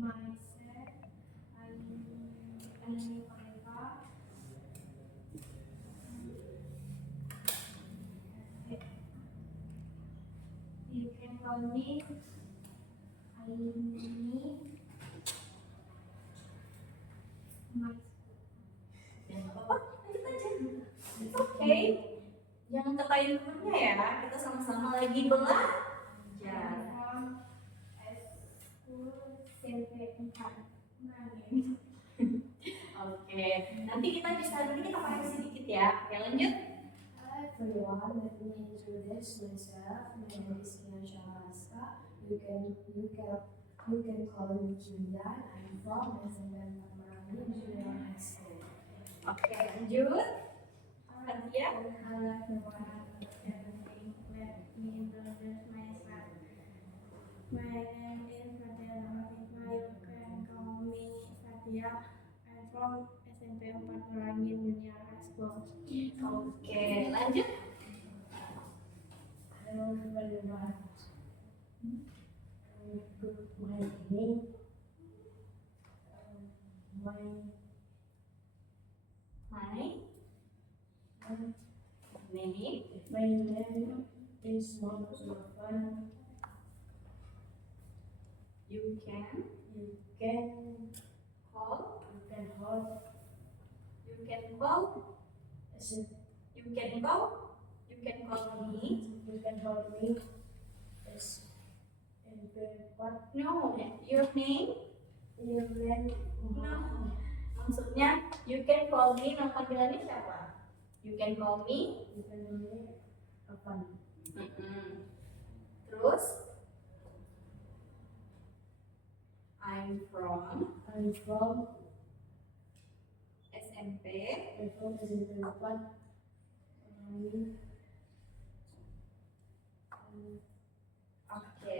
myself, I'm Eva. You can call me Aini. My Jangan apa-apa, lanjut aja. It's okay. Jangan katain temennya ya. Kita sama-sama lagi belajar. from school SMP 4 Manin. Oke, nanti kita bisa hari ini kita pakai sedikit ya. Oke, lanjut. Hi everyone, let me introduce myself. My name is Ian Shahraska. You can call me Julian. I'm from SMP Marani Junior High School. Oke, lanjut. Nadia. Hello everyone. Let me introduce myself. My name is Fatia Namatika. You can call me Fatia. I'm from SMP 4 Merangin Junior High School. Oke, lanjut. Hello everyone. My name My name is Mohammed Zulfan. You can call. You can call You can call. as- You can call. You can call me. you can call me as what No, your name. your name. No. Maksudnya, you can call me. Nama panggilannya siapa? You can call me. You can call me apa? Terus, I'm from SMP. SMP 4. Oke.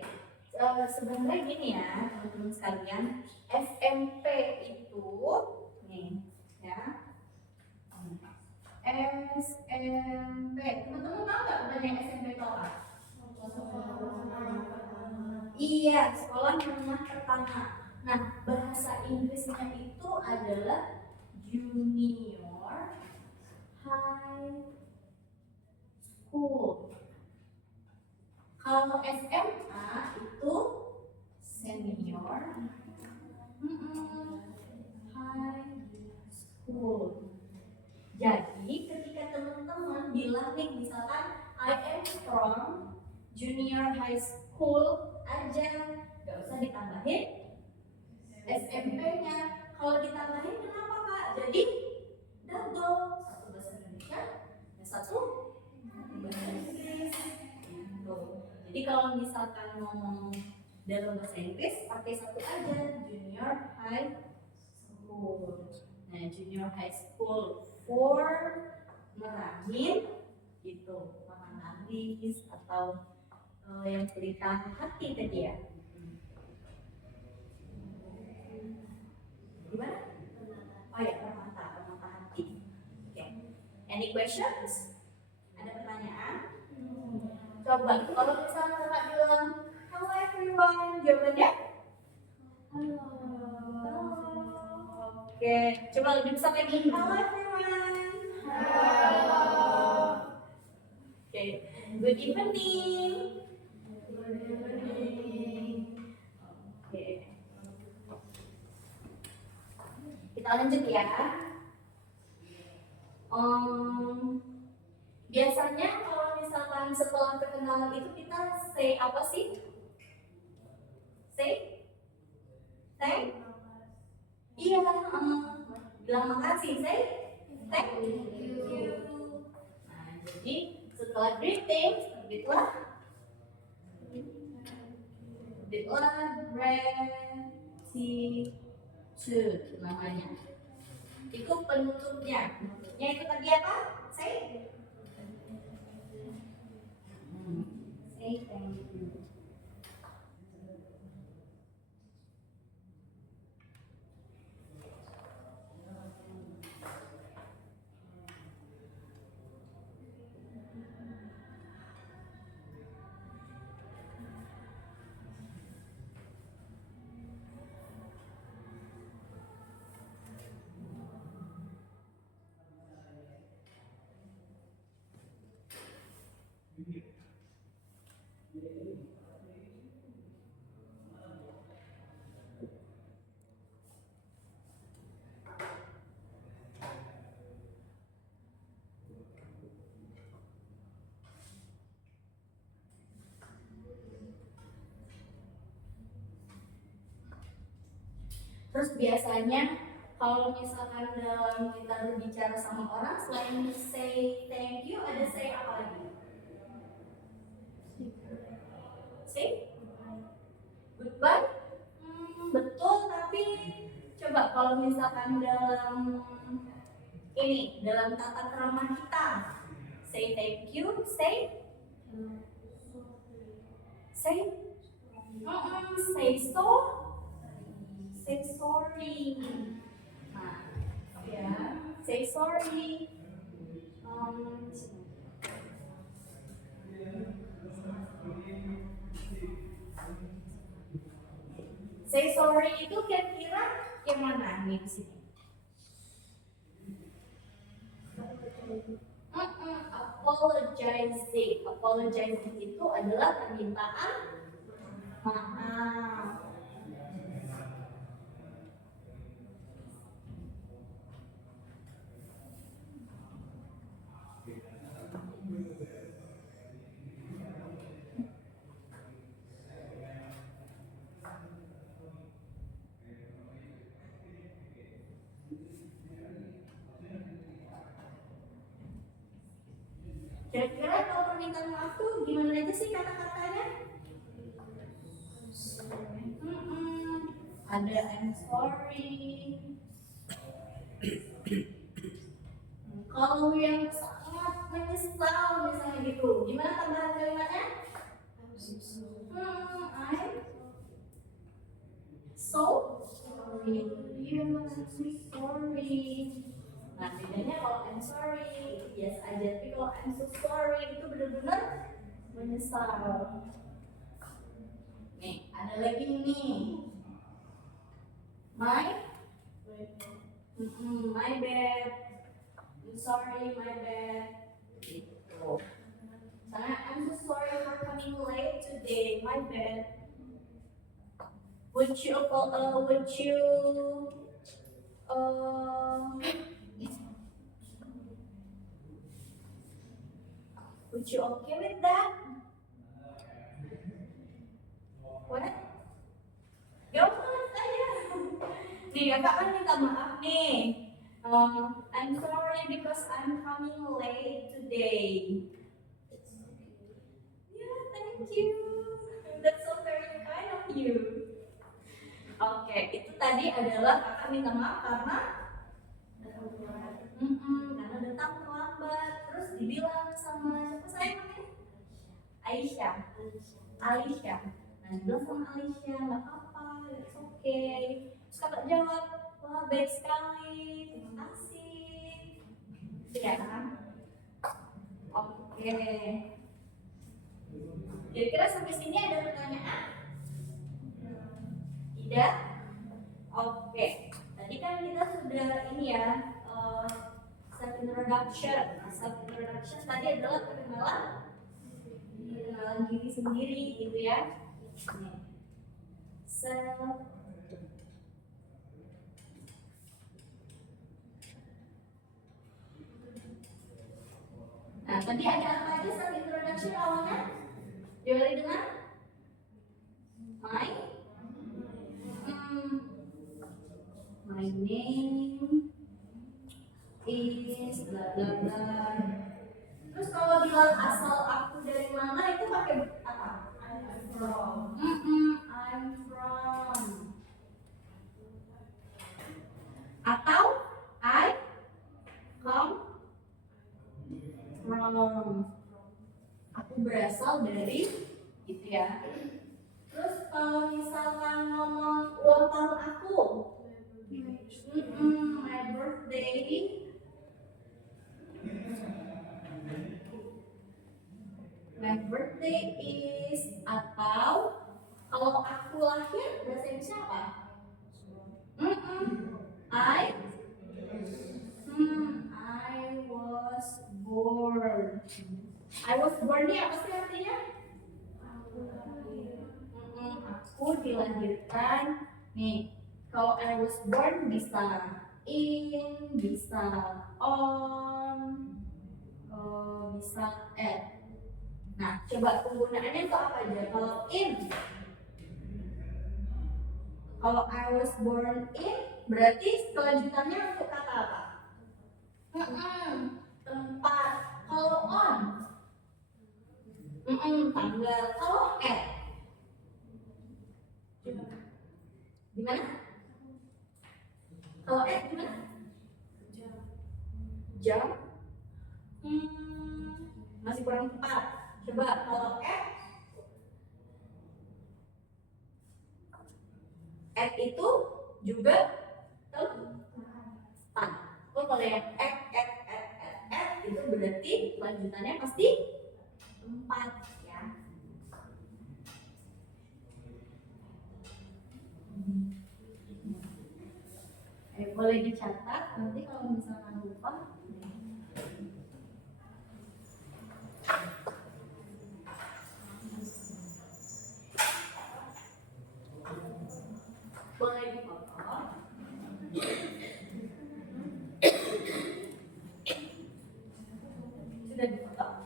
Sebenarnya gini ya, teman-teman sekalian, SMP itu nih ya. SMP, teman-teman tahu nggak kepanjangan SMP itu apa? Iya, sekolah menengah pertama. Nah, bahasa Inggrisnya itu adalah junior high school. Kalau SMA itu senior high school. Jadi ketika teman-teman bilang nih misalkan I am from junior high school aja, nggak usah ditambahin SMP-nya. Kalau ditambahin kenapa Kak? Jadi double, satu bahasa Indonesia dan satu bahasa Inggris. Gitu. Jadi kalau misalkan ngomong dalam bahasa Inggris pakai satu aja, junior high school. Nah, junior high school for Merangin gitu, Mama Nandis atau yang cerita hati tadi ya. Gimana? Oh ya, permata hati. Oke. Any questions? Ada pertanyaan? Coba kalau misalnya kakak bilang hello everyone, jawabannya? Halo. Oke, coba lebih besar lagi. Hello everyone. Halo. Oke, good evening. Oke. Kita lanjut ya. Biasanya kalau misalkan setelah perkenalan itu kita say apa sih? Say? Iya, bilang makasih, say thank you. Nah, jadi setelah greeting, terbitlah gratitude namanya. Itu penutupnya. Penutupnya itu tadi apa? Say thank you. Terus biasanya kalau misalkan dalam kita berbicara sama orang, selain say thank you, ada say apa lagi? Say goodbye. Betul, tapi coba kalau misalkan dalam dalam tata krama kita, say thank you, say say say sorry. Nah, ya, say sorry. Say sorry itu kira-kira yang mana nih di sini? Apologizing itu adalah permintaan maaf. Kira-kira kalau permintaan maaf tuh gimana aja sih kata-katanya? Ada I'm sorry. Kalau yang sangat menyesal misalnya gitu, gimana tambahan kalimatnya? I'm so sorry. Nah, bedanya kalau I'm sorry itu biasa aja, tapi kalau I'm so sorry itu benar-benar menyesal. Nih, ada lagi nih. My bad. I'm sorry, my bad. Gitu. Misalnya, I'm so sorry for coming late today. My bad. Would you okay with that? What? Jawab saya. Nih, kakak kan minta maaf nih. I'm sorry because I'm coming late today. Yeah, thank you. That's so very kind of you. Oke, itu tadi adalah kakak minta maaf karena datang terlambat. Terus dibilang sama siapa saya namanya? Aisyah. Nah, dibilang sama Aisyah, nggak apa-apa, it's okay. Terus kakak jawab, wah baik sekali, terima kasih. Ya kan? Oke. Kira-kira sampai sini ada pertanyaan? Tidak? Oke. Tadi kan kita sudah ini ya, self introduction. Self introduction tadi adalah perkenalan diri sendiri gitu ya. Nah, tadi ada apa aja self introduction awalnya? Diawali dengan my name is bla bla bla. Terus kalau bilang asal aku dari mana itu pakai apa? I'm from. Atau I come from. Aku berasal dari gitu ya. Terus kalau misalkan ngomong ulang tahun aku, my birthday. My birthday is, atau kalau aku lahir bahasa Indonesia apa? I was born. I was born ini apa sih artinya? Aku dilahirkan. Nih, kalau I was born bisa in, bisa on, bisa at. Nah, coba penggunaannya itu apa aja? Kalau in Kalau I was born in berarti kelanjutannya untuk kata apa? Tempat. Kalau on, tanggal. Kalau at, gimana? Kalau at gimana? Jam. Masih kurang tepat. Coba kalau at itu juga tempat. Oh, kalau yang at itu berarti lanjutannya pasti tempat ya. Boleh dicatat nanti kalau misalkan lupa. Boleh dipotong. Sudah dipotong?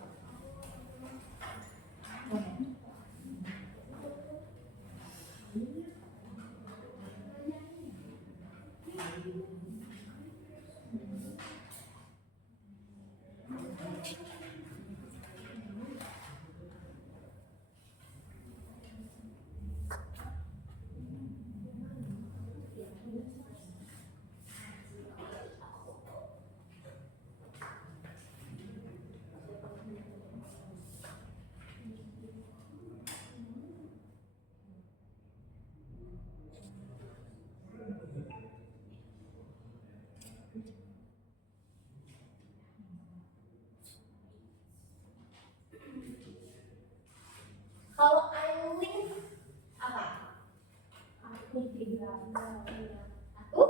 Kalau I live apa? Aku tinggal. Aku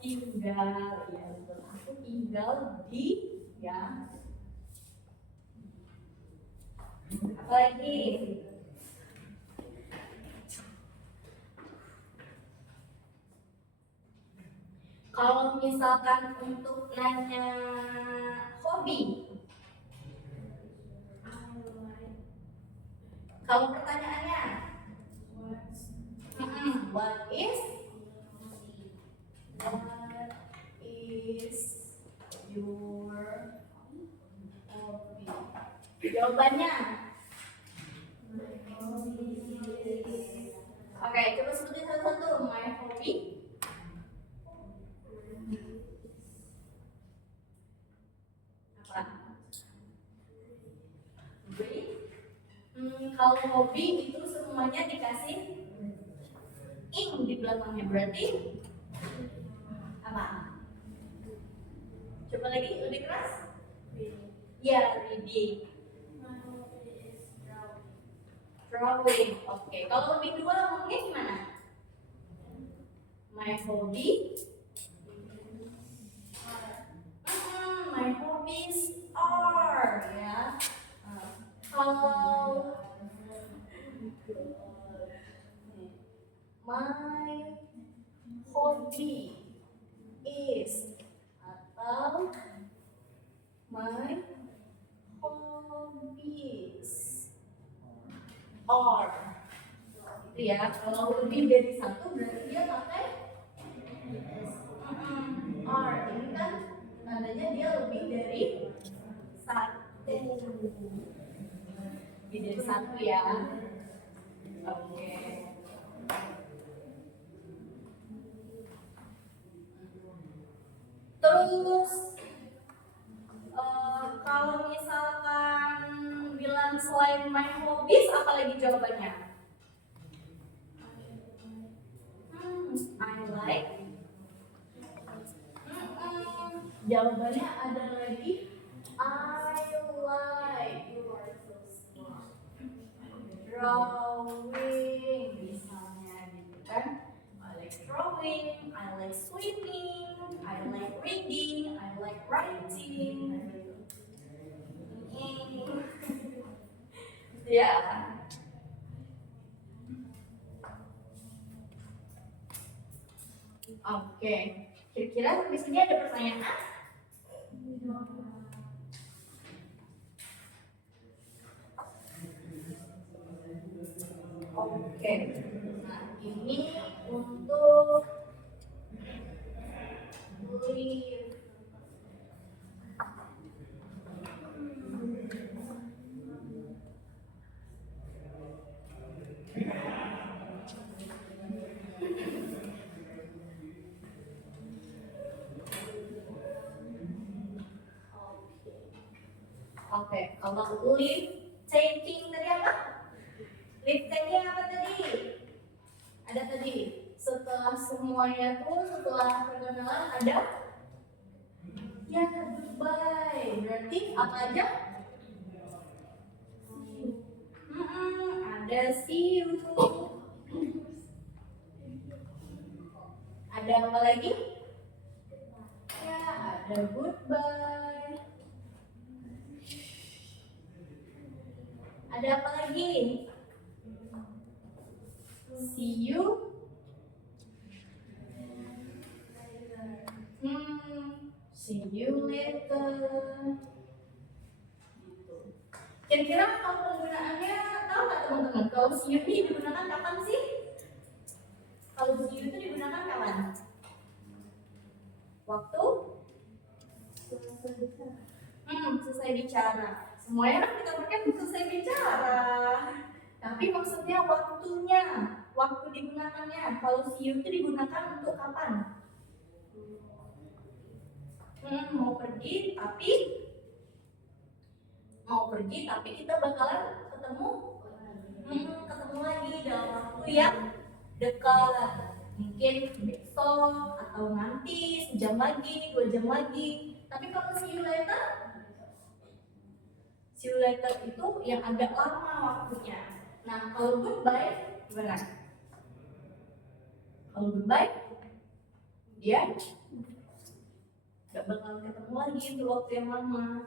tinggal, ya betul. Aku tinggal di, ya. Apa lagi? Kalau misalkan untuk nanya hobi, kalau pertanyaannya, what is your hobby? Jawabannya, oke, coba sebutin satu-satu. My hobby. Apa? Kalau hobi itu semuanya dikasih ing di belakangnya, berarti apa? Coba lagi lebih keras. Ya, reading. Drawing. Oke. Kalau lebih dua ngomongnya gimana? My hobby. My hobbies are, ya. Kalau my hobby is atau my hobbies are, itu ya. Kalau lebih dari satu berarti dia pakai are. Ini kan tandanya dia lebih dari satu. Lebih dari satu ya. Oke. Terus kalau misalkan bilang selain my hobbies, apa lagi jawabannya? I like. Jawabannya ada lagi. I like drawing, misalnya gitu kan. I like drawing, I like swimming, I like reading, I like writing. Ya. Oke. Kira-kira di sini ada pertanyaan? Oke. Nah, ini Alif. Oke, kalau lift taking tadi apa? Lift taking apa tadi? Ada tadi. Setelah semuanya tuh, setelah perkenalan ada ya goodbye. Berarti apa aja? Ada see you. Ada apa lagi? Ya, ada goodbye. Ada apa lagi? See you. See you later. Kira-kira kalau penggunaannya tahu nggak teman-teman? Kalau see you ini digunakan kapan sih? Kalau see you itu digunakan kapan? Waktu selesai bicara. Semuanya kan kita pakai selesai bicara. Tapi maksudnya waktunya, waktu digunakannya. Kalau see you itu digunakan untuk kapan? Mau pergi tapi kita bakalan ketemu lagi dalam waktu yang dekat, mungkin besok atau nanti sejam lagi, 2 jam lagi. Tapi kalau see you later itu yang agak lama waktunya. Nah, kalau goodbye gimana? Kalau goodbye dia gak bakal ketemu lagi untuk waktu yang lama.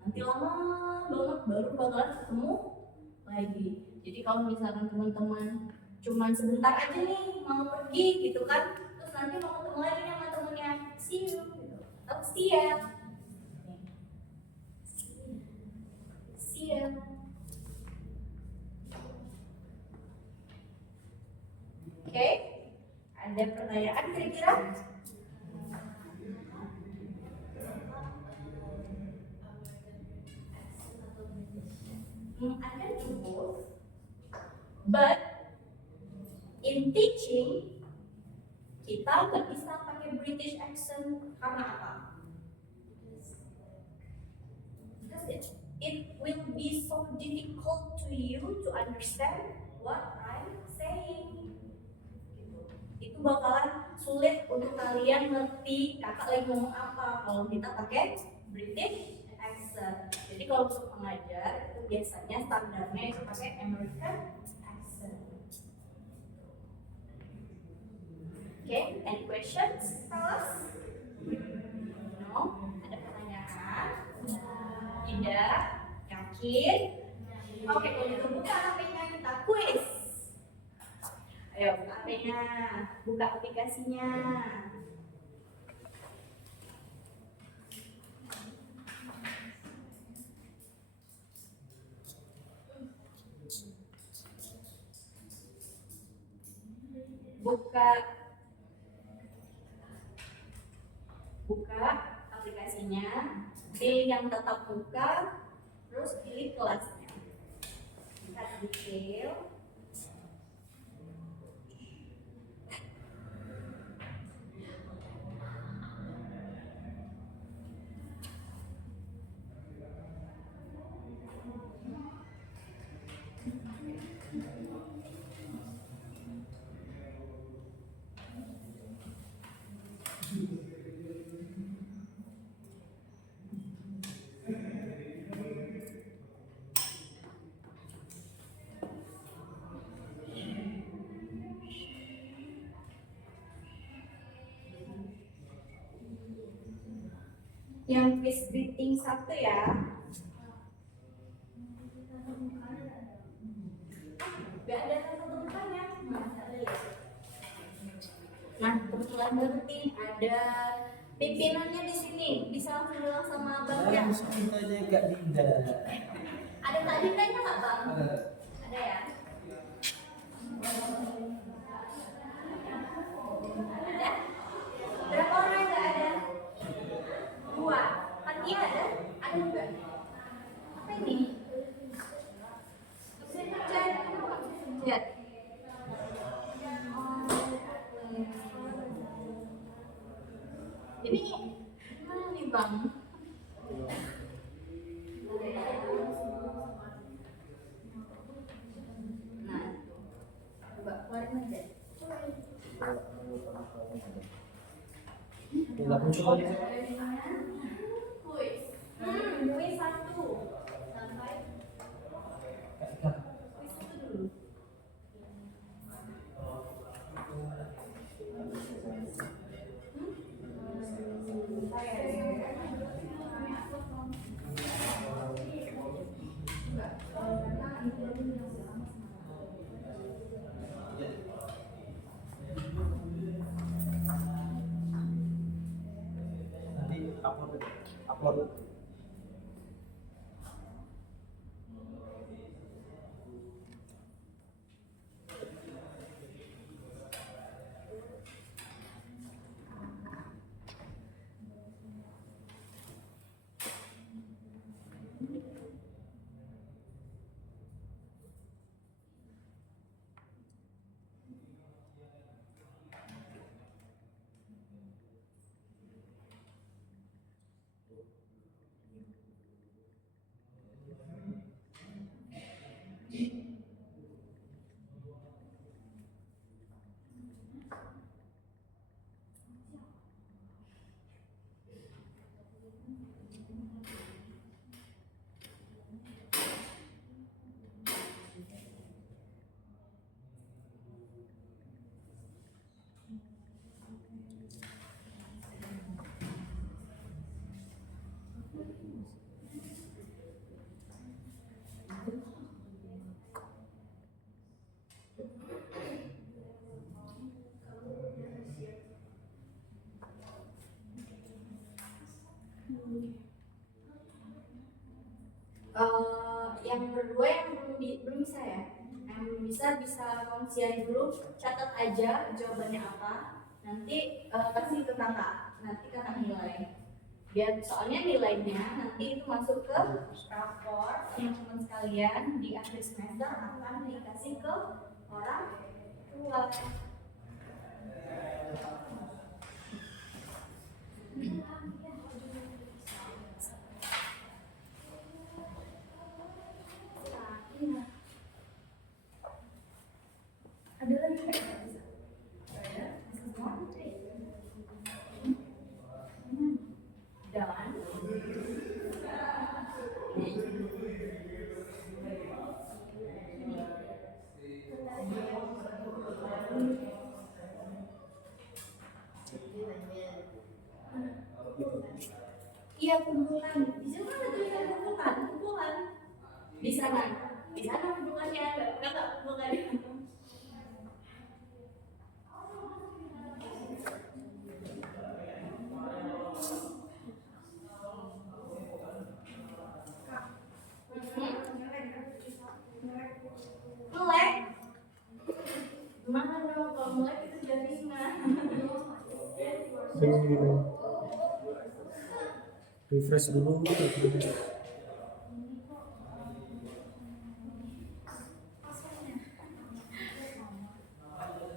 Nanti lama banget baru bakalan ketemu lagi. Jadi kalau misalkan teman-teman cuman sebentar aja nih mau pergi gitu kan, terus nanti mau ketemu lagi sama temennya, see you gitu. Atau see ya. Oke, ada pertanyaan kira-kira? Ada both, but in teaching kita nggak bisa pakai British accent karena apa? Because it will be so difficult to you to understand what I'm saying. Itu bakalan sulit untuk kalian ngerti kakak lagi ngomong apa kalau kita pakai British accent. Jadi kalau untuk mengajar itu biasanya standarnya itu pakai American accent. Okay, any questions, fellas? No? Ada pertanyaan? Tidak? Yakin? Oke, kalau gitu buka HP-nya, kita quiz. Ayo, buka HP-nya, buka aplikasinya. Buka aplikasinya, pilih yang tetap buka, terus pilih kelasnya. Lihat detail. Yang quiz reading 1 ya. Gak ada satu bukanya. Nah, kebetulan banget nih ada pimpinannya di sini. Bisa langsung bilang sama Bang ya. Sebenarnya Kak Dinda. Ada Kak Dindanya nggak Bang? Ada ya. Ada? Berapa orang yang nggak ada? Ini gimana nih Bang? Nah, coba keluarin aja. Tidak muncul lagi. Kuis. Kuis satu. Sampai kuis satu dulu. Nanti upload. Yang berdua yang belum bisa ya, yang belum bisa kongsian dulu, catat aja jawabannya apa, nanti kasih ke kakak, nanti kakak nilai. Biar soalnya nilainya nanti itu masuk ke rapor teman-teman sekalian di akhir semester akan dikasih ke orang tua. Ada lagi nggak? Dan iya, kumpulan. Di sana ada tulisan kumpulan. Di sana kumpulannya ada, kakak kumpulannya. Melek. Gimana dong kalau melek itu jaringan? Refresh dulu.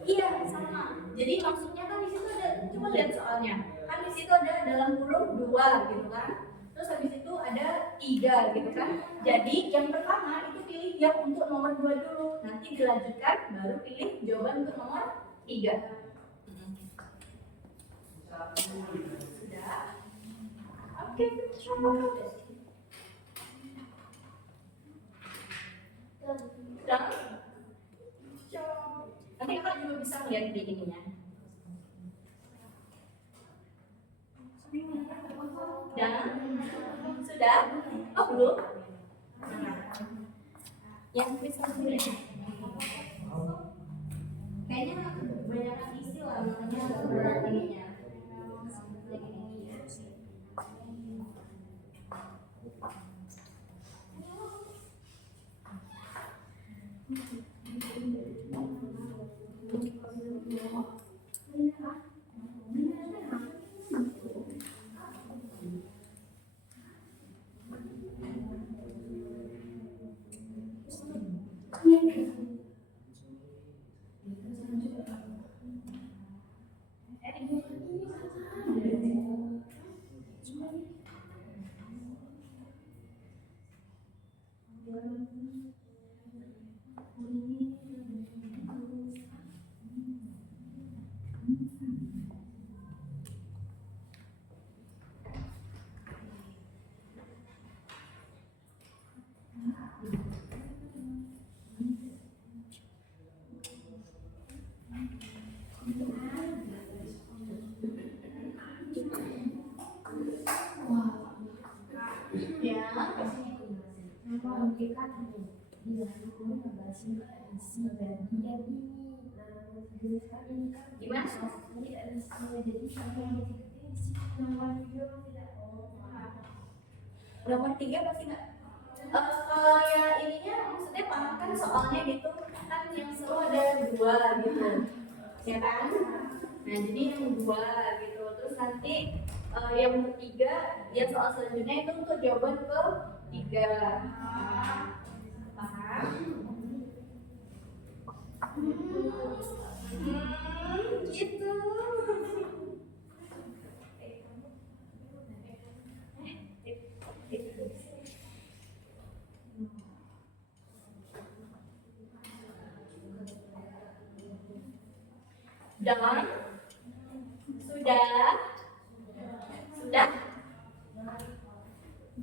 Iya, sama. Jadi maksudnya kan di situ ada, coba lihat soalnya. Kan di situ ada dalam kurung 2 gitu kan. Terus habis itu ada 3 gitu kan. Jadi yang pertama itu pilih yang untuk nomor 2 dulu. Nanti dilanjutkan baru pilih jawaban untuk nomor 3. Sudah. Oke, dan nanti kakak juga bisa melihat di ininya. Dan sudah? Oh belum? Yang bisa dulu. Kayaknya kebanyakan isi lah, makanya berat ininya. Gimana? Nomor 3 pasti nggak? Kalau yang ininya maksudnya paham kan soalnya gitu kan yang seru ada 2 gitu, ya kan? Nah jadi yang 2 gitu, terus nanti yang ketiga, yang soal selanjutnya itu untuk jawaban ke 3. Paham? Gitu. Dan sudah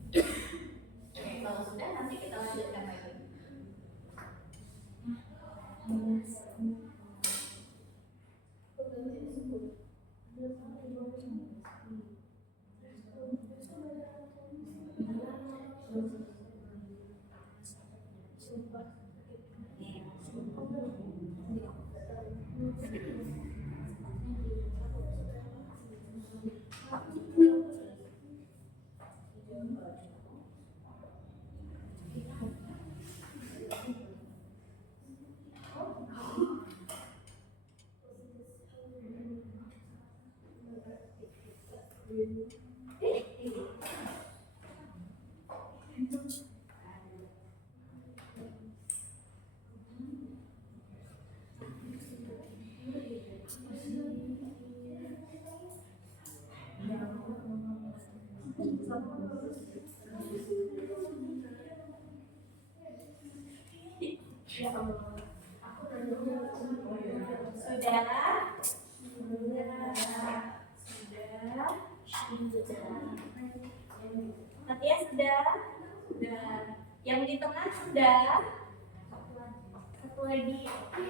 Oke, kalau sudah nanti kita lanjutkan lagi. Artinya sudah. Yang di tengah sudah. Satu lagi. Oke.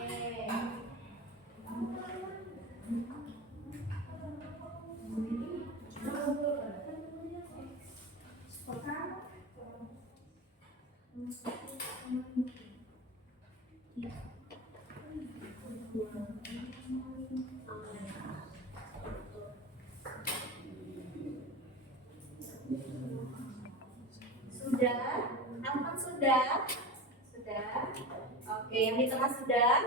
Sudah, aman sudah. Oke, yang di tengah sudah.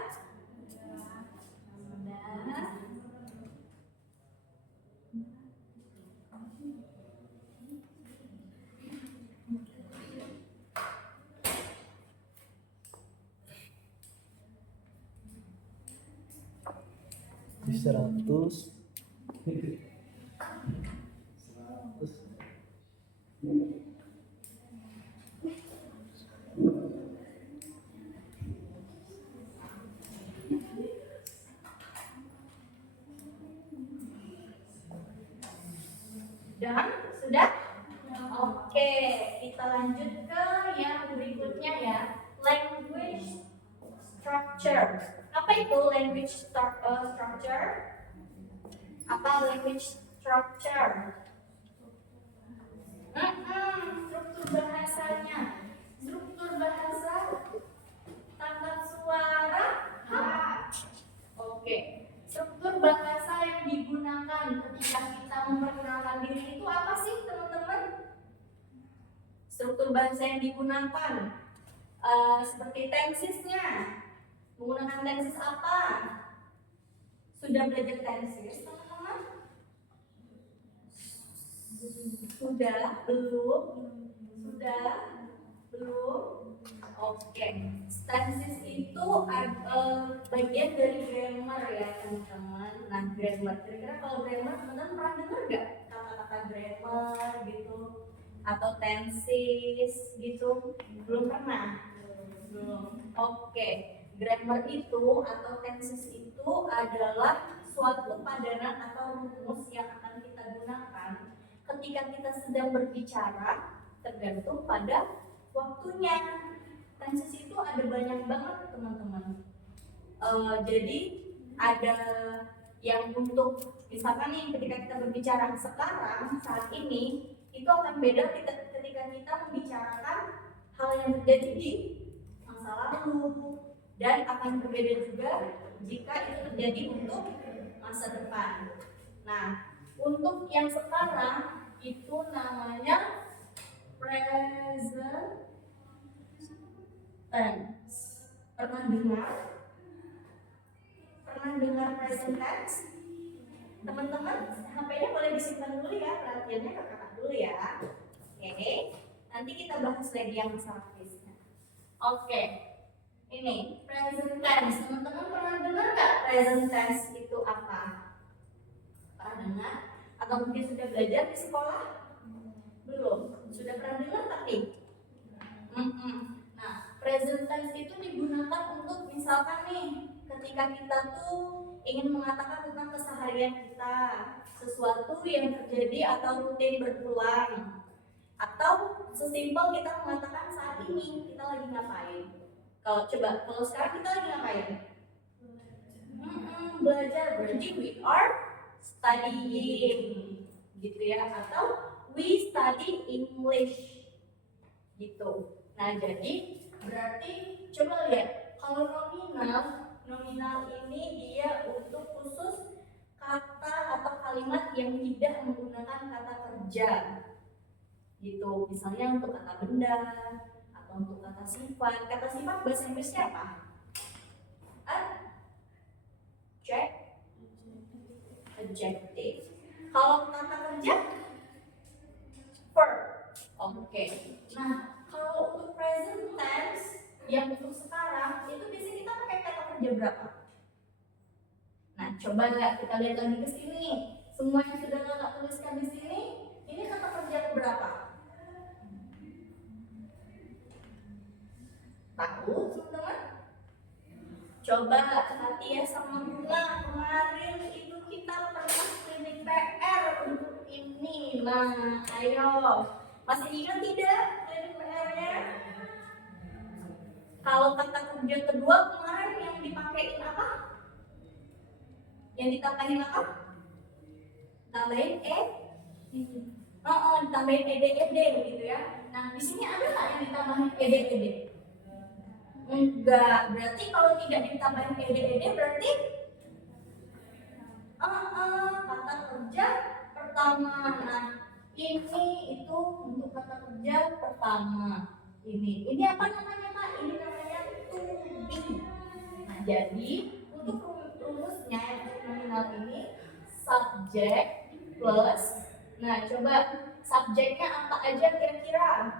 Di 100. Dan sudah? Oke, kita lanjut ke yang berikutnya ya. Language structure. Apa itu language structure? Apa language structure? Struktur bahasanya. Struktur bahasa tata suara. Oke. Struktur bahasa yang digunakan ketika kita memperkenalkan diri itu apa sih, teman-teman? Struktur bahasa yang digunakan seperti tensisnya. Menggunakan tensis apa? Sudah belajar tensis, teman-teman? Sudah? Belum? Sudah? Belum? Oke. Tensis itu bagian dari grammar ya, teman-teman. Nah, grammar. Kira-kira kalau grammar, teman-teman pernah dengar nggak kata-kata grammar gitu? Atau tensis gitu? Belum pernah? Belum. Oke. Grammar itu atau tenses itu adalah suatu padanan atau rumus yang akan kita gunakan ketika kita sedang berbicara, tergantung pada waktunya. Tenses itu ada banyak banget, teman-teman. Jadi ada yang untuk misalkan nih ketika kita berbicara sekarang saat ini itu akan beda ketika kita membicarakan hal yang terjadi di masa masa lalu, dan akan berbeda juga jika itu terjadi untuk masa depan. Nah, untuk yang sekarang itu namanya present tense. Pernah dengar? Pernah dengar present tense? Teman-teman, HP-nya boleh disimpan dulu ya, perhatiannya ke kakak dulu ya. Oke, nanti kita bahas lagi yang masalah case-nya. Oke, ini present tense. Teman-teman pernah dengar nggak present tense itu apa? Pernah dengar? Atau mungkin sudah belajar di sekolah? Belum? Sudah pernah dengar tapi? Nah, present tense itu digunakan untuk misalkan nih, ketika kita tuh ingin mengatakan tentang keseharian kita, sesuatu yang terjadi atau rutin berulang, atau sesimpel kita mengatakan saat ini kita lagi ngapain. Kalau sekarang kita lagi ngapain? Belajar, berarti we are studying, gitu ya, atau we study English, gitu. Nah, jadi berarti coba lihat, kalau nominal ini dia untuk khusus kata atau kalimat yang tidak menggunakan kata kerja, gitu. Misalnya untuk kata benda atau untuk kata sifat. Kata sifat bahasa Inggrisnya apa? Adjective. Kalau kata kerja, verb. Oke. Nah, kalau untuk present tense yang untuk sekarang itu biasanya kita pakai kata kerja berapa? Nah, coba kita lihat lagi ke sini. Semua yang sudah kakak tuliskan di sini, ini kata kerja berapa? Tahu, teman-teman? Coba hati ya sama Bunga. Kemarin itu kita pernah klinik PR untuk ini. Nah, ayo. Masih ingat tidak klinik PR-nya? Kalau kata kerja kedua kemarin yang dipakein apa? Yang ditambahin apa? Tambahin ditambahin ed gitu ya. Nah, di sini ada nggak yang ditambahin ed? Enggak. Berarti kalau tidak ditambahin ed berarti kata kerja pertama. Nah, ini itu untuk kata kerja pertama. Ini apa namanya Kak? Ini namanya to be. Nah, jadi untuk rumusnya untuk nominal ini subject plus. Nah, coba subjeknya apa aja kira-kira?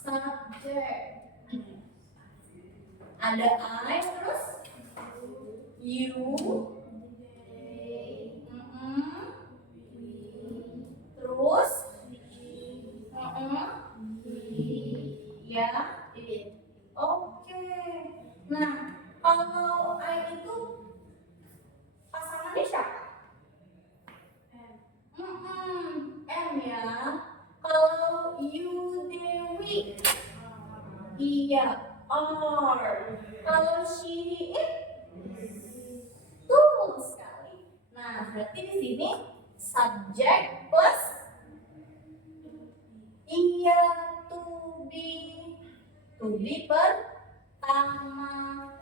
Subject. Ada I terus you. Terus ya. Oke. Nah, kalau I itu pasangannya siapa? M ya. Kalau you Dewi, iya R. Kalau she betul sekali. Nah, berarti di sini subject plus iya to be pertama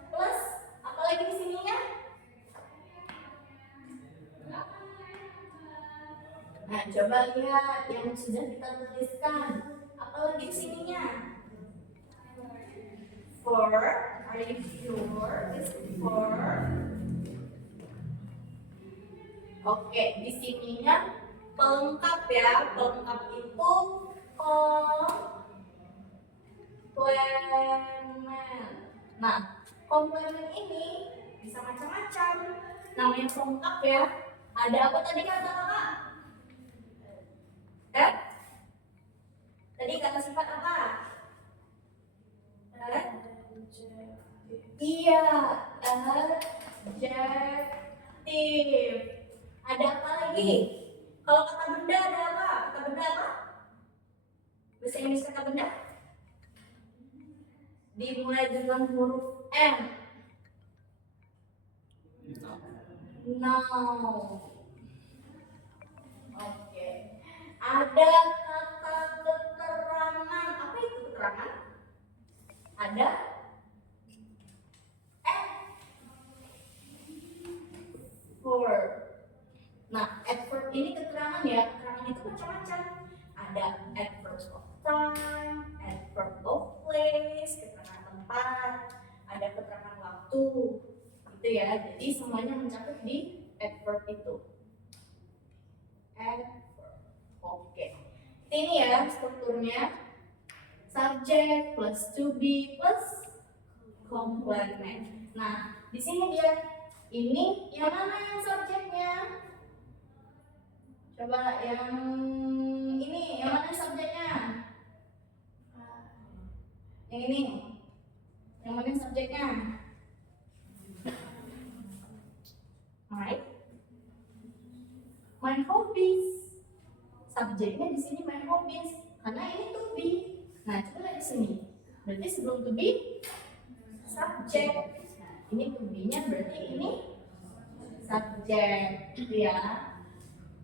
plus apa lagi di sininya? Nah, coba lihat yang sudah kita tuliskan. Apa lagi di sininya? For, are you sure? It's for. Oke, di sininya pelengkap ya. Pelengkap itu komplement. Nah, komplement ini bisa macam-macam. Namanya pelengkap ya. Ada apa tadi kata kakak? Tadi kata sifat apa? Iya, adjective. Ada apa lagi? Kalau kata benda ada apa? Kata benda apa? Bahasa Inggris kata benda? Dimulai dengan huruf N. No. Oke. Ada kata keterangan. Apa itu keterangan? ada adverb. Nah, adverb ini keterangan ya. Keterangan itu macam-macam. Ada adverb of time, adverb of place, keterangan tempat, ada keterangan waktu. Gitu ya. Jadi semuanya mencakup di adverb itu. Adverb. Oke. Ini ya strukturnya. Subject plus to be plus complement. Nah, di sini dia ini yang mana yang subjeknya? Coba yang ini yang mana subjeknya? Yang ini. Yang mana subjeknya? My hobbies. Subjeknya di sini my hobbies karena ini to be. Nah, coba lihat di sini. Berarti sebelum to be subjek. Nah, ini to be-nya berarti ini subjek, gitu ya.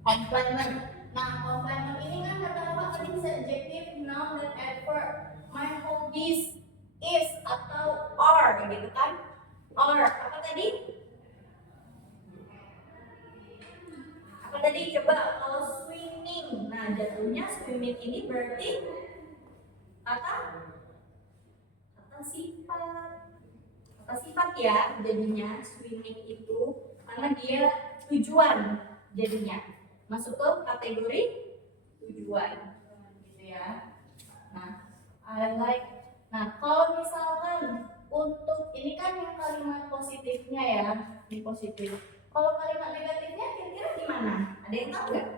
Complement. Nah, complement ini kan kata apa tadi bisa adjective, noun, dan adverb. My hobbies is atau are, gitu kan? Are. Apa tadi? Apa tadi? Coba kalau swimming. Nah, jatuhnya swimming ini berarti kata sifat ya jadinya swimming itu karena dia tujuan jadinya masuk ke kategori tujuan gitu ya. Nah, kalau misalkan untuk ini kan yang kalimat positifnya ya, ini positif. Kalau kalimat negatifnya kira-kira gimana? Ada yang tahu nggak?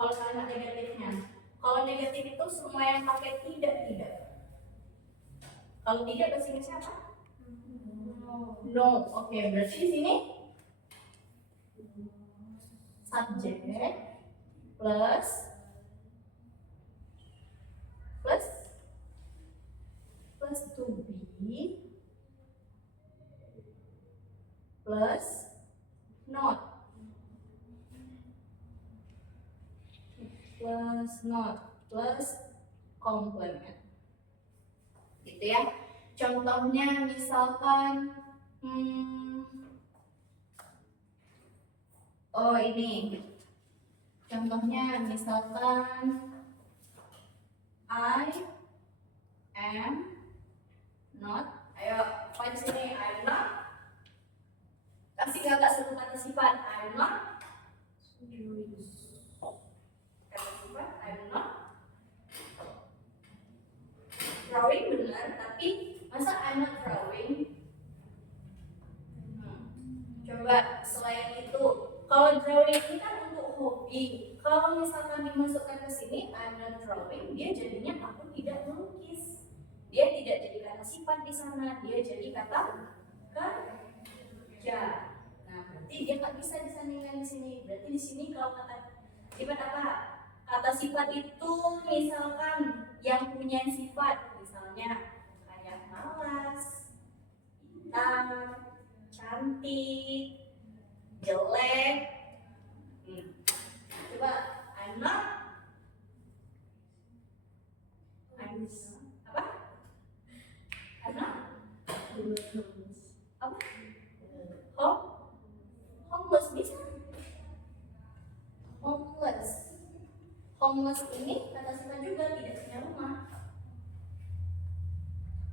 Kalau kalimat negatifnya, kalau negatif itu semua yang pakai tidak. Kalau tidak bahasa Inggrisnya apa? No. Oke, berarti di sini subject plus to be plus not plus complement. Gitu ya. Contohnya misalkan ini. Contohnya misalkan I am not. Ayo, apa di sini? I'm not. Kasih kakak satu kata sifat. I'm not. Kata sifat I'm not drawing, benar, tapi masa I'm not drawing? Coba selain itu, kalau drawing ini kan untuk hobi. Kalau misalkan dimasukkan ke sini I'm not drawing, dia jadinya aku tidak melukis. Dia tidak jadi kata sifat di sana, dia jadi kata kerja. Nah, berarti dia nggak bisa disandingkan di sini. Berarti di sini kalau kata sifat apa? Kata sifat itu misalkan yang punya sifat, misalnya kayak malas, hitam, cantik, jelek. Coba I'm not homeless bisa. Homeless ini kata sifat juga, tidak punya rumah.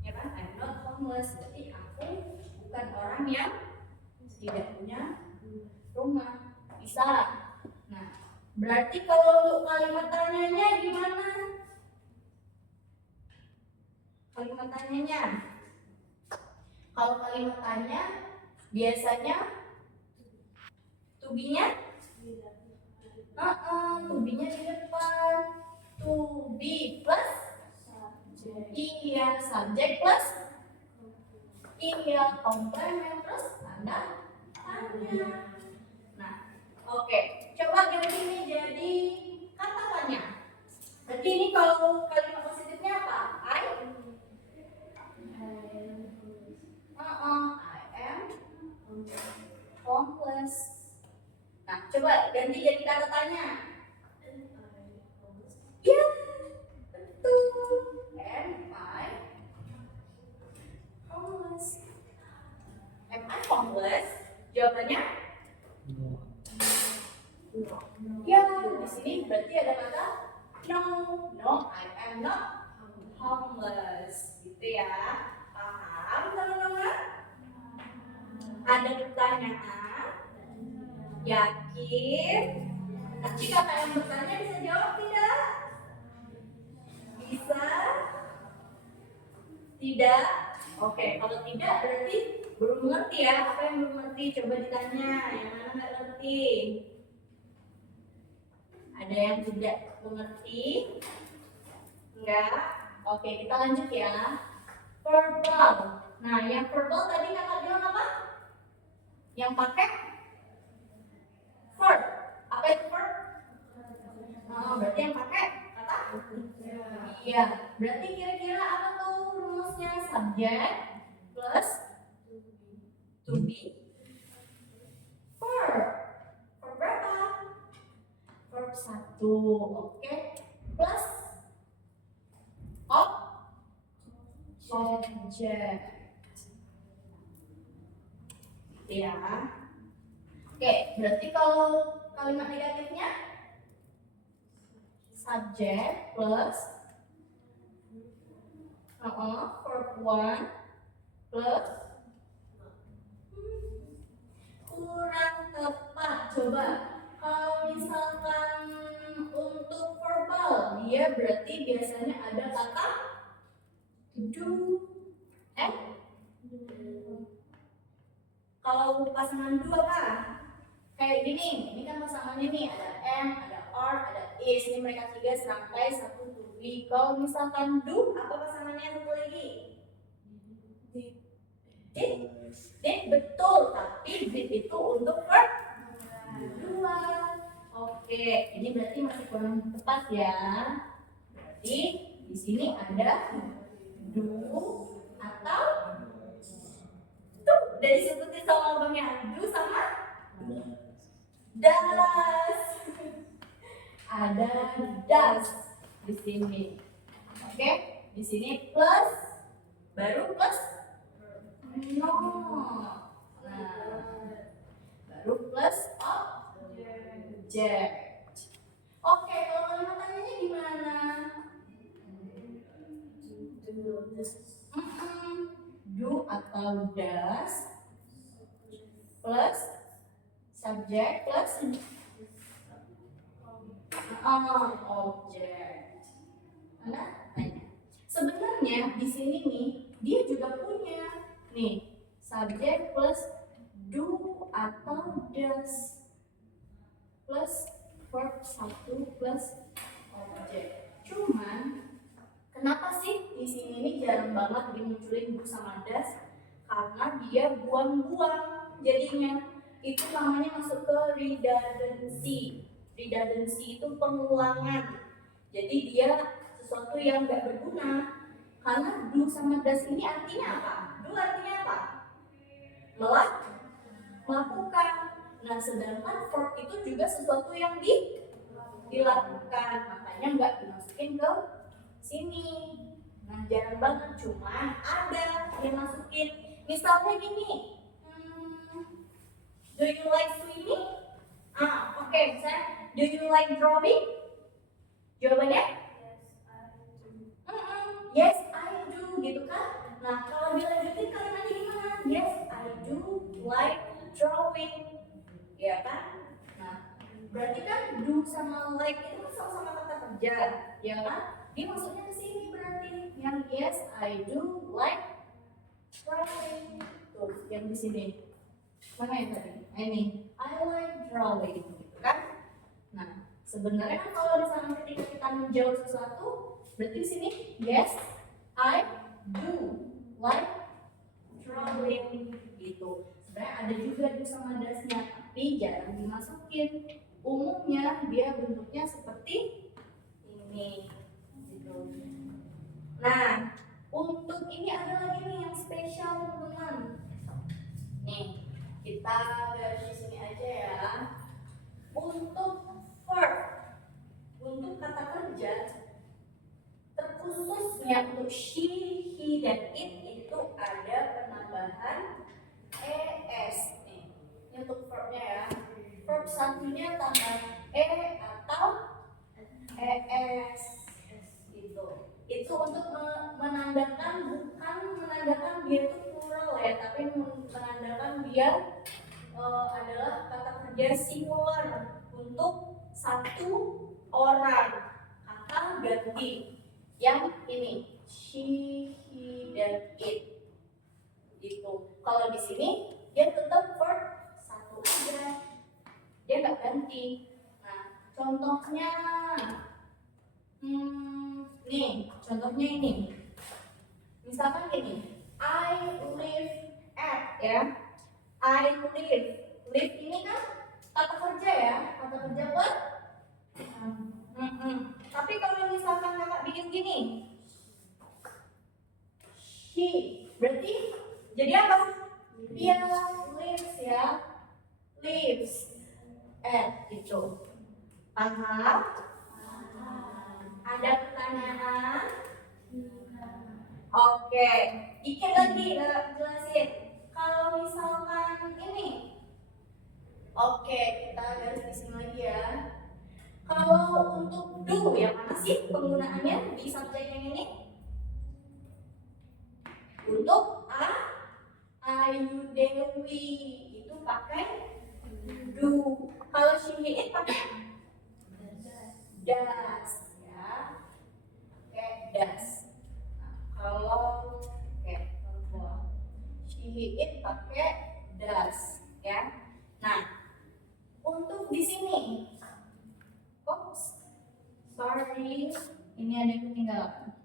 Ya kan? I'm not homeless, berarti aku bukan orang yang tidak punya rumah. Bisa. Nah, berarti kalau untuk kalimat tanyanya gimana? Kalimat tanyanya. Kalau kalimat tanya biasanya to be-nya to be-nya di depan. To be plus iya, subject plus iya, complement plus tanda tanya. Nah, oke. Coba ganti ini jadi kata tanya. Berarti ini kalau kalimat positifnya apa? I am homeless. Nah, coba ganti jadi kata tanya. Ya, betul. And homeless? Jawabannya No. ya, di sini berarti ada kata no. No, I am not homeless. Gitu ya. Paham teman-teman? Ada pertanyaan? Yakin? Nanti kakak yang bertanya bisa jawab tidak? Bisa? Tidak? Oke, kalau tidak berarti belum mengerti ya. Apa yang belum mengerti? Coba ditanya. Yang mana nggak ngerti? Ada yang tidak mengerti? Enggak? Oke, kita lanjut ya. Verbal. Nah, yang verbal tadi kakak bilang apa? Yang pakai verb. Apa itu verb? Berarti yang pakai kata? Iya. Berarti kira-kira apa tuh rumusnya? Subject plus to be verb. Verb berapa? Verb 1. Oke. Plus object. Ya. Oke, berarti kalau kalimat negatifnya subject plus verb 1 plus kurang tepat. Coba kalau misalkan untuk verbal dia berarti biasanya ada kata do and kalau pasangan dua kan kayak gini, ini kan pasangannya nih ada am, ada are, ada is. Ini mereka tiga serangkai satu to be. Kalau misalkan do, apa pasangannya satu lagi? Did betul, tapi did itu untuk verb dua. Oke, ini berarti masih kurang tepat ya. Berarti di sini ada do atau tuh udah disebutin sama abangnya, do sama does. Ada does di sini. Oke, di sini plus baru plus no. Nah, baru plus object. Oke, kalau kalimat tanyanya gimana? Do atau does plus subject plus object. Mana? Tanya. Sebenarnya di sini nih dia juga punya nih subject plus do atau does plus verb 1 plus object. Cuman kenapa sih di sini ini jarang banget dimunculin do sama does? Karena dia buang-buang jadinya. Itu namanya masuk ke redundancy. Redundancy itu pengulangan. Jadi dia sesuatu yang gak berguna. Karena do sama does ini artinya apa? Do artinya apa? Melakukan. Nah, sedangkan verb itu juga sesuatu yang dilakukan. Makanya nggak dimasukin ke sini. Nah, jarang banget. Cuman ada yang masukin. Misalnya gini. Do you like swimming? Oke, misalnya do you like drawing? Jawabannya? Yes, I do, gitu kan? Nah, kalau dilanjutin kalimatnya gimana? Yes, I do like drawing, ya kan? Nah, berarti kan do sama like itu kan sama-sama kata kerja, ya kan? Dia maksudnya ke sini berarti yang yes, I do like drawing. Tuh, yang di sini. Mana yang tadi? Ini, I like drawing, gitu kan? Nah, sebenarnya kan kalau misalnya ketika kita menjawab sesuatu, berarti di sini yes, I do like drawing, gitu. Sebenarnya ada juga do sama does-nya, tapi jarang dimasukin. Umumnya dia bentuknya seperti ini, gitu. Nah, untuk ini ada lagi nih yang spesial teman-teman. Nih, kita garis di sini aja ya. Untuk verb, untuk kata kerja, terkhususnya untuk she, he, dan it itu ada penambahan es. apa? E atau es gitu. Itu untuk menandakan, bukan menandakan dia itu plural ya, tapi menandakan dia adalah kata kerja singular untuk satu orang. Kata ganti yang ini she, he, dan it gitu. Kalau di sini dia tetap verb satu aja, dia nggak ganti. Nah, contohnya nih, contohnya ini. Misalkan gini, I live at ya. I live. Live ini kan kata kerja ya, kata kerja buat. Tapi kalau misalkan kakak bikin gini, she, berarti jadi apa? Dia lives ya, lives at itu. Paham? Ada pertanyaan? Oke, dikit lagi jelasin. Kalau misalkan ini, oke, kita garis di sini lagi ya. Kalau untuk do, yang mana sih penggunaannya di subjek yang ini? Untuk a, you, they, we itu pakai do. Kalau she, it pakai does ya, pakai does. Kalau she, it pakai does ya. Nah, untuk di sini, oops, sorry, ini ada yang ketinggalan.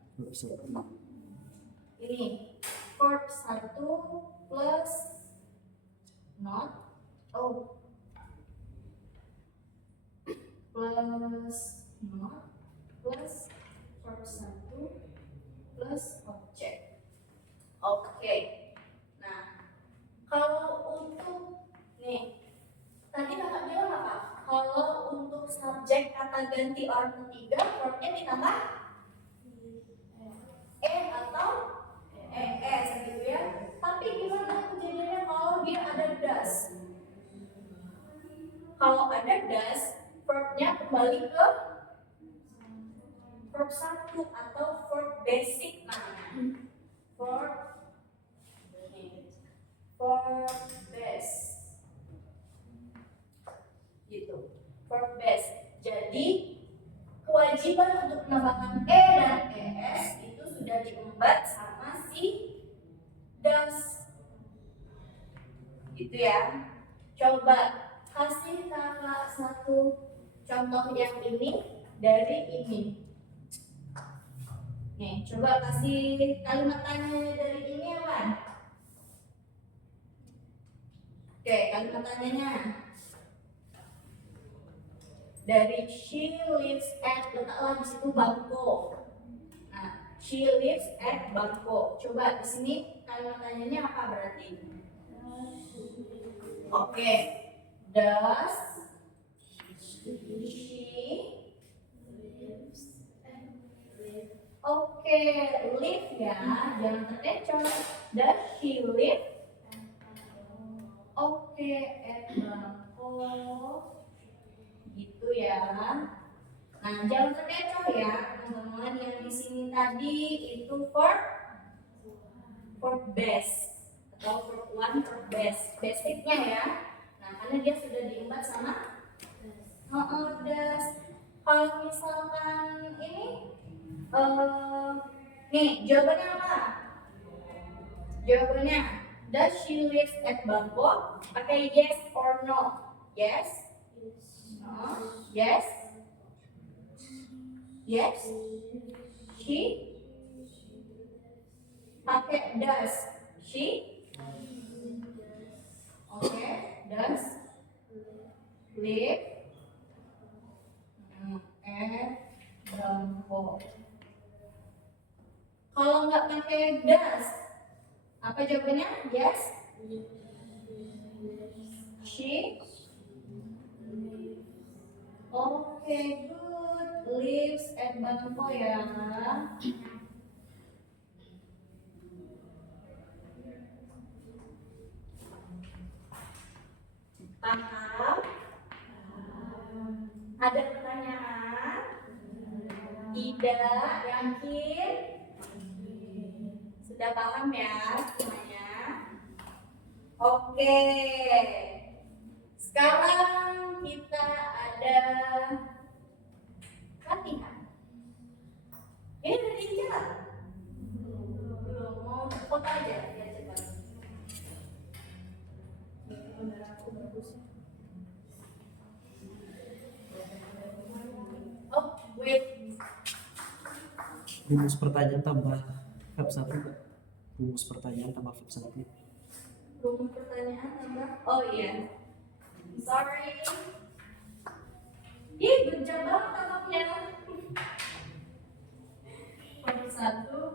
Ini verb 1 plus not, plus not plus verb 1 plus object. Oke. Nah, kalau untuk nih, tadi kakak bilang apa? Kalau untuk subjek kata ganti orang ketiga, verbnya ditambah atau es gitu ya. Tapi gimana kejadiannya kalau dia ada does? Kalau ada does, verbnya kembali ke verb 1 atau verb basic namanya. Verb base gitu, verb base. Jadi kewajiban untuk menambahkan dan es itu sudah diembat sama si does gitu ya. Coba kasih kakak satu contoh yang ini dari ini. Nih, coba kasih kalimat tanya dari ini apa? Oke, kalimat tanyanya dari she lives at, letaklah di situ Bangko. Nah, she lives at Bangko. Coba di sini kalimat tanyanya apa berarti? Oke, does she live ya, jangan terkecoh. Does she live? At Bangko. Gitu ya. Nah, jangan terkecoh ya, teman-teman. Yang di sini tadi itu verb base atau verb 1 verb base, basicnya ya. Nah, karena dia sudah diembat sama does. Kalau misalkan ini nih, jawabannya apa? Jawabannya, does she live at Bangkok? Pakai yes or no? Yes? No? Yes? Yes? She? Pakai does. She? Oke, does live at Bangkok. Kalau nggak pakai does, apa jawabannya? Yes? She? Oke, good. Lives at Bangkok ya. Paham? Ada pertanyaan? Tidak, yakin? Sudah paham ya semuanya? Oke. Sekarang kita ada latihan. Ini udah diincar? Belum, mau foto aja biar cepat. Kamera aku bagus ya. Oh, wait. Rumus pertanyaan tambah verb 1 Kak. Rumus pertanyaan tambah verb 1. Rumus pertanyaan tambah. Oh iya. Sorry. Ih, good job banget kakaknya. Nomor 1